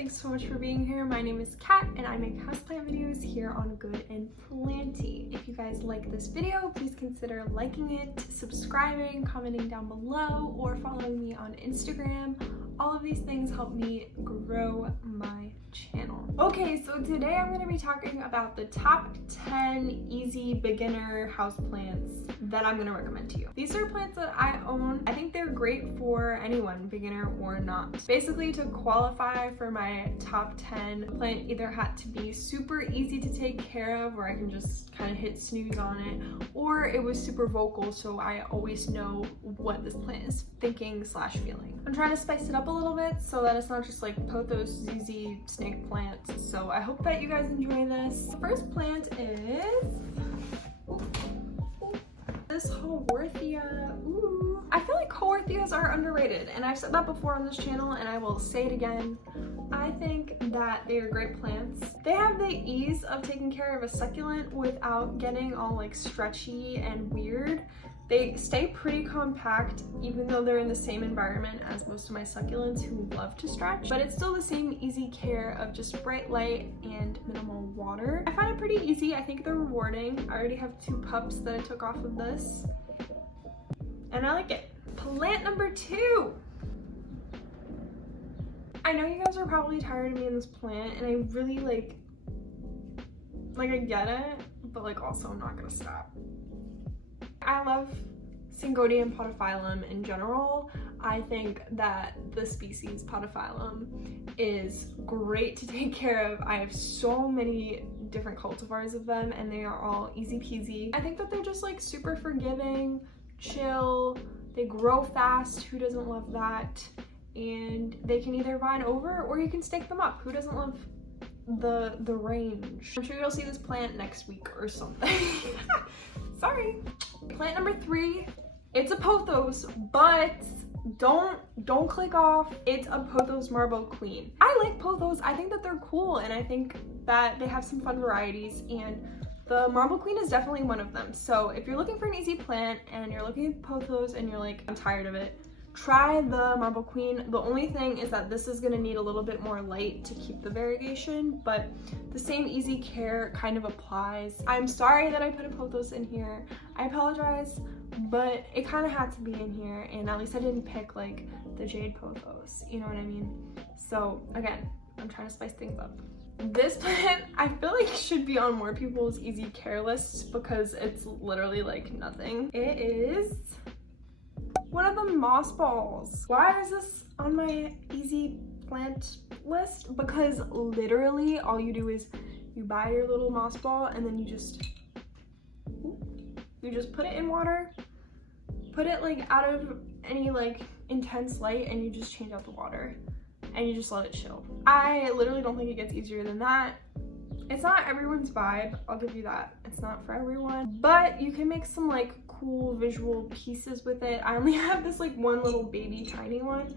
thanks so much for being here. My name is Kat and I make houseplant videos here on Good and Planty. If you guys like this video, please consider liking it, subscribing, commenting down below, or following me on Instagram. All of these things help me grow my channel. Okay, so today I'm going to be talking about the top 10 easy beginner houseplants that I'm going to recommend to you. These are plants that I own. I think they're great for anyone, beginner or not. Basically, to qualify for my top 10, the plant either had to be super easy to take care of, where I can just kind of hit snooze on it, or it was super vocal, so I always know what this plant is thinking slash feeling. I'm trying to spice it up a little bit so that it's not just like Pothos, ZZ, snake plant. So I hope that you guys enjoy this. The first plant is this Haworthia. Ooh. I feel like Haworthias are underrated, and I've said that before on this channel and I will say it again. I think that they are great plants. They have the ease of taking care of a succulent without getting all like stretchy and weird. They stay pretty compact even though they're in the same environment as most of my succulents who love to stretch, but it's still the same easy care of just bright light and minimal water. I find it pretty easy. I think they're rewarding. I already have 2 pups that I took off of this and I like it. Plant number 2. I know you guys are probably tired of me in this plant, and I really like I get it, but like also I'm not gonna stop. I love Syngonium Podophyllum in general. I think that the species Podophyllum is great to take care of. I have so many different cultivars of them and they are all easy peasy. I think that they're just like super forgiving, chill, they grow fast, who doesn't love that? And they can either vine over or you can stake them up. Who doesn't love the range? I'm sure you'll see this plant next week or something. Sorry. Plant number 3, it's a Pothos, but don't click off. It's a Pothos Marble Queen. I like Pothos. I think that they're cool and I think that they have some fun varieties, and the Marble Queen is definitely one of them. So if you're looking for an easy plant and you're looking at Pothos and you're like, I'm tired of it, try the Marble Queen. The only thing is that this is going to need a little bit more light to keep the variegation, but the same easy care kind of applies. I'm sorry that I put a Pothos in here. I apologize, but it kind of had to be in here, and at least I didn't pick like the Jade Pothos, you know what I mean? So again, I'm trying to spice things up. This plant, I feel like should be on more people's easy care lists because it's literally like nothing. It is one of the moss balls. Why is this on my easy plant list? Because literally all you do is you buy your little moss ball and then you just put it in water, put it like out of any like intense light, and you just change out the water and you just let it chill. I literally don't think it gets easier than that. It's not everyone's vibe, I'll give you that. It's not for everyone, but you can make some like cool visual pieces with it. I only have this like one little baby tiny one,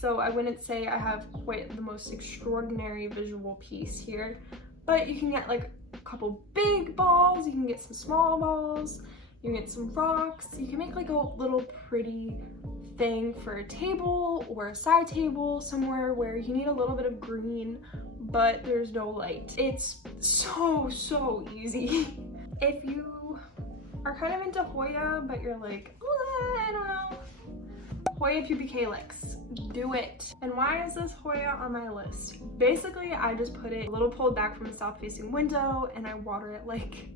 so I wouldn't say I have quite the most extraordinary visual piece here, but you can get like a couple big balls, you can get some small balls, you can get some rocks, you can make like a little pretty thing for a table or a side table somewhere where you need a little bit of green but there's no light. It's so easy. If you are kind of into Hoya but you're like, I don't know, Hoya Pubicalyx, do it. And why is this Hoya on my list? Basically, I just put it a little pulled back from the south facing window and I water it like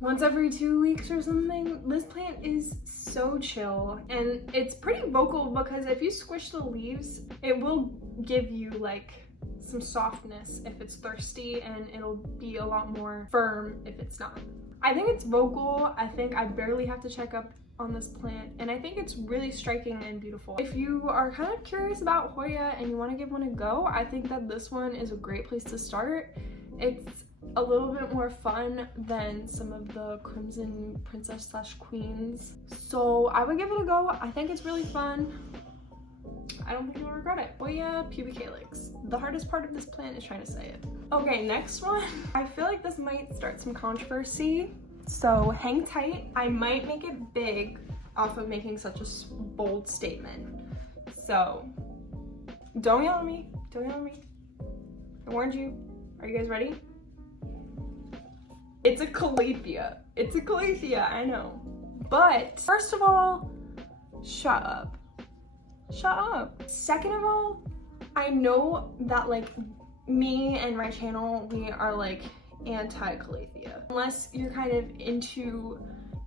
once every 2 weeks or something. This plant is so chill and it's pretty vocal because if you squish the leaves, it will give you like some softness if it's thirsty, and it'll be a lot more firm if it's not. I think it's vocal. I think I barely have to check up on this plant, and I think it's really striking and beautiful. If you are kind of curious about Hoya and you want to give one a go, I think that this one is a great place to start. It's a little bit more fun than some of the Crimson Princess slash Queens, so I would give it a go. I think it's really fun. I don't think you'll regret it. Hoya Pubicalyx. The hardest part of this plant is trying to say it. Okay, next one. I feel like this might start some controversy, so hang tight. I might make it big off of making such a bold statement, so don't yell at me. Don't yell at me. I warned you. Are you guys ready? It's a Calathea. It's a Calathea, I know. But first of all, shut up. Shut up. Second of all, I know that like me and my channel, we are like anti-Calathea. Unless you're kind of into,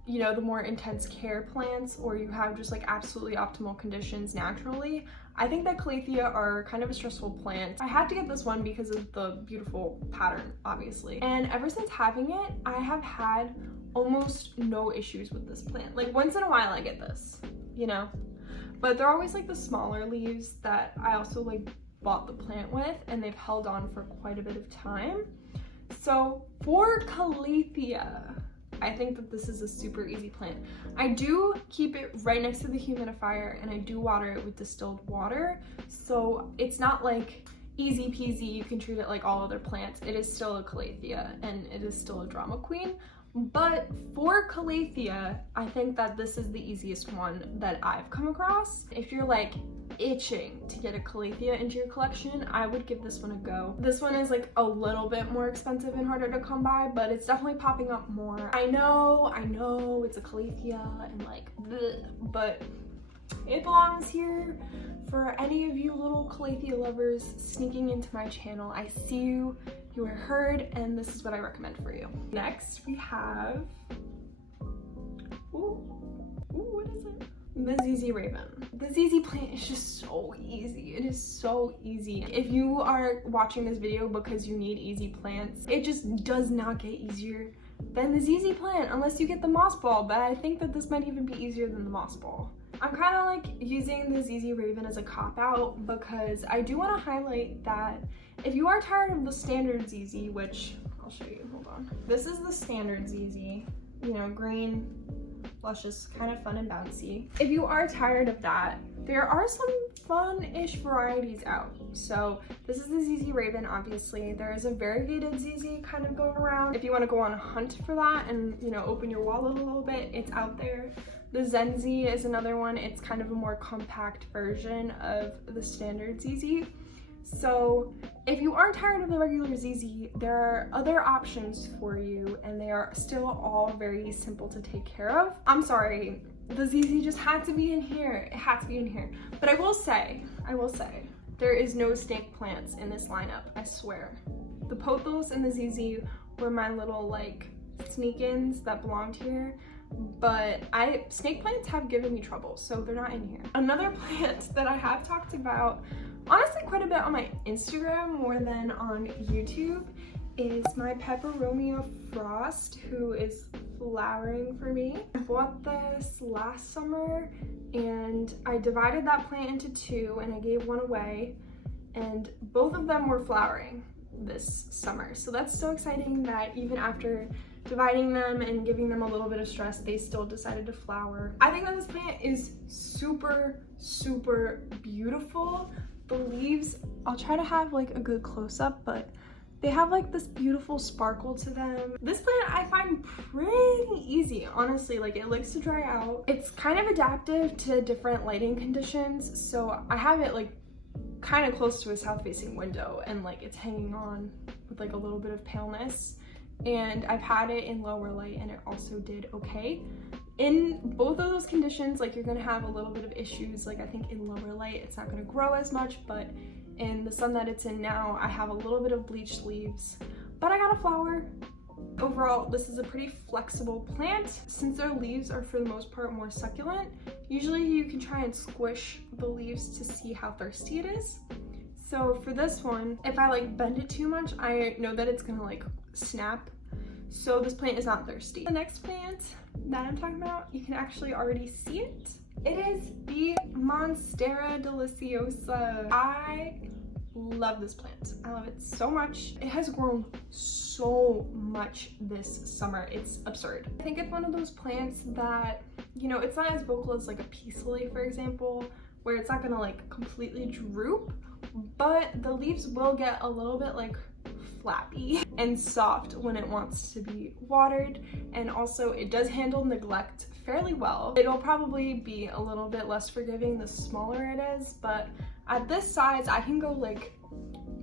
you know, the more intense care plants, or you have just like absolutely optimal conditions naturally, I think that Calathea are kind of a stressful plant. I had to get this one because of the beautiful pattern, obviously. And ever since having it, I have had almost no issues with this plant. Like once in a while I get this, you know? But they're always like the smaller leaves that I also like bought the plant with, and they've held on for quite a bit of time. So for Calathea, I think that this is a super easy plant. I do keep it right next to the humidifier, and I do water it with distilled water. So it's not like easy peasy, you can treat it like all other plants. It is still a Calathea, and it is still a drama queen. But for Calathea, I think that this is the easiest one that I've come across. If you're like itching to get a Calathea into your collection, I would give this one a go. This one is like a little bit more expensive and harder to come by, but it's definitely popping up more. I know, it's a Calathea and like bleh, but it belongs here. For any of you little Calathea lovers sneaking into my channel, I see you. You are heard, and this is what I recommend for you. Next, we have, what is it? The ZZ Raven. The ZZ plant is just so easy. It is so easy. If you are watching this video because you need easy plants, it just does not get easier than the ZZ plant unless you get the moss ball, but I think that this might even be easier than the moss ball. I'm kind of like using the ZZ Raven as a cop-out because I do want to highlight that if you are tired of the standard ZZ, which I'll show you, hold on. This is the standard ZZ, you know, green, luscious, kind of fun and bouncy. If you are tired of that, there are some fun-ish varieties out. So this is the ZZ Raven, obviously. There is a variegated ZZ kind of going around. If you want to go on a hunt for that and, you know, open your wallet a little bit, it's out there. The Zenzi is another one. It's kind of a more compact version of the standard ZZ. So if you are tired of the regular ZZ, there are other options for you, and they are still all very simple to take care of. I'm sorry, the ZZ just had to be in here. It had to be in here. But I will say, there is no snake plants in this lineup, I swear. The Pothos and the ZZ were my little like sneak-ins that belonged here. But snake plants have given me trouble, so they're not in here. Another plant that I have talked about, honestly quite a bit on my Instagram more than on YouTube, is my Peperomia Frost, who is flowering for me. I bought this last summer, and I divided that plant into two, and I gave one away, and both of them were flowering this summer. So that's so exciting that even after dividing them and giving them a little bit of stress, they still decided to flower. I think that this plant is super, super beautiful. The leaves, I'll try to have like a good close-up, but they have like this beautiful sparkle to them. This plant I find pretty easy, honestly. Like, it likes to dry out. It's kind of adaptive to different lighting conditions, so I have it like kind of close to a south-facing window, and like it's hanging on with like a little bit of paleness. And I've had it in lower light, and it also did okay. In both of those conditions, like, you're gonna have a little bit of issues. Like, I think in lower light it's not gonna grow as much, but in the sun that it's in now, I have a little bit of bleached leaves, but I got a flower. Overall, this is a pretty flexible plant. Since their leaves are for the most part more succulent, usually you can try and squish the leaves to see how thirsty it is. So for this one, if I like bend it too much, I know that it's gonna like snap. So this plant is not thirsty. The next plant that I'm talking about, you can actually already see it. It is the Monstera Deliciosa. I love this plant. I love it so much. It has grown so much this summer. It's absurd. I think it's one of those plants that, you know, it's not as vocal as like a peace lily, for example, where it's not gonna like completely droop, but the leaves will get a little bit like flappy and soft when it wants to be watered, and also it does handle neglect fairly well. It'll probably be a little bit less forgiving the smaller it is, but at this size I can go like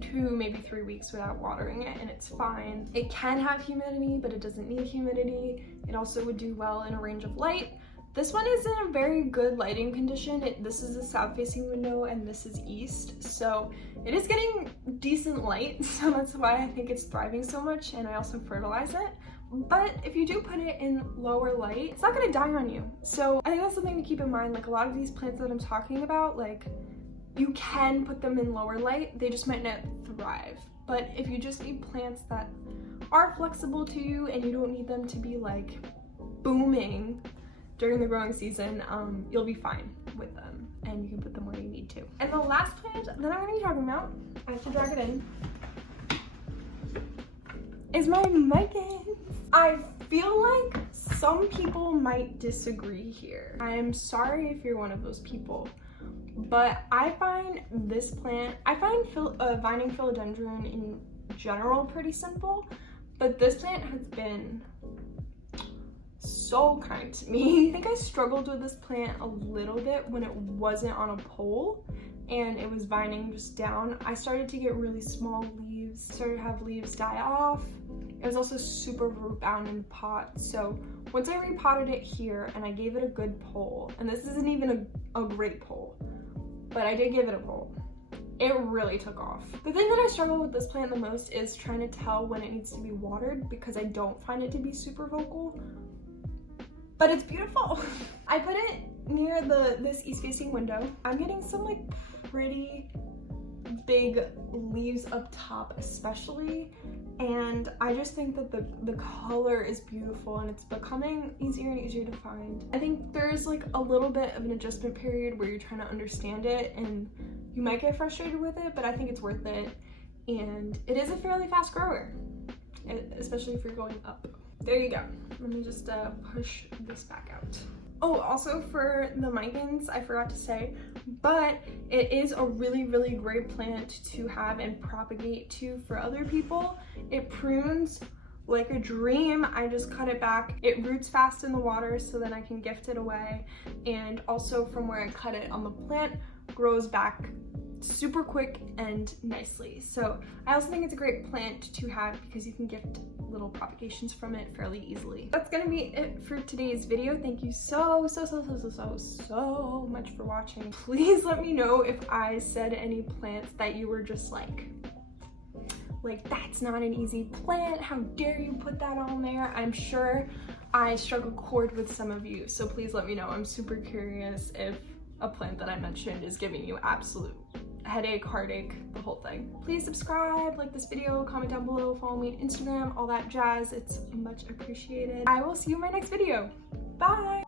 2, maybe 3 weeks without watering it and it's fine. It can have humidity, but it doesn't need humidity. It also would do well in a range of light. This one is in a very good lighting condition. This is a south-facing window and this is east, so it is getting decent light, so that's why I think it's thriving so much, and I also fertilize it. But if you do put it in lower light, it's not gonna die on you. So I think that's something to keep in mind. Like a lot of these plants that I'm talking about, like you can put them in lower light, they just might not thrive. But if you just need plants that are flexible to you and you don't need them to be like booming during the growing season, you'll be fine with them and you can put them where you need to. And the last plant that I'm gonna be talking about, I have to drag it in, is my Micans. I feel like some people might disagree here. I'm sorry if you're one of those people, but I find this plant, I find vining philodendron in general pretty simple, but this plant has been so kind to me. I think I struggled with this plant a little bit when it wasn't on a pole and it was vining just down. I started to get really small leaves, started to have leaves die off. It was also super root bound in the pot. So once I repotted it here and I gave it a good pole, and this isn't even a great pole, but I did give it a pole, it really took off. The thing that I struggle with this plant the most is trying to tell when it needs to be watered because I don't find it to be super vocal. But it's beautiful. I put it near this east-facing window. I'm getting some like pretty big leaves up top especially, and I just think that the color is beautiful and it's becoming easier and easier to find. I think there's like a little bit of an adjustment period where you're trying to understand it and you might get frustrated with it, but I think it's worth it, and it is a fairly fast grower, especially if you're going up. There you go. Let me just push this back out. Oh, also for the Micans, I forgot to say, but it is a really, really great plant to have and propagate to for other people. It prunes like a dream. I just cut it back. It roots fast in the water so then I can gift it away. And also from where I cut it on the plant, grows back super quick and nicely. So I also think it's a great plant to have because you can gift little propagations from it fairly easily. That's gonna be it for today's video. Thank you so much for watching. Please let me know if I said any plants that you were just like that's not an easy plant, how dare you put that on there. I'm sure I struck a chord with some of you, so please let me know. I'm super curious if a plant that I mentioned is giving you absolute headache, heartache, the whole thing. Please subscribe, like this video, comment down below, follow me on Instagram, all that jazz. It's much appreciated. I will see you in my next video. Bye!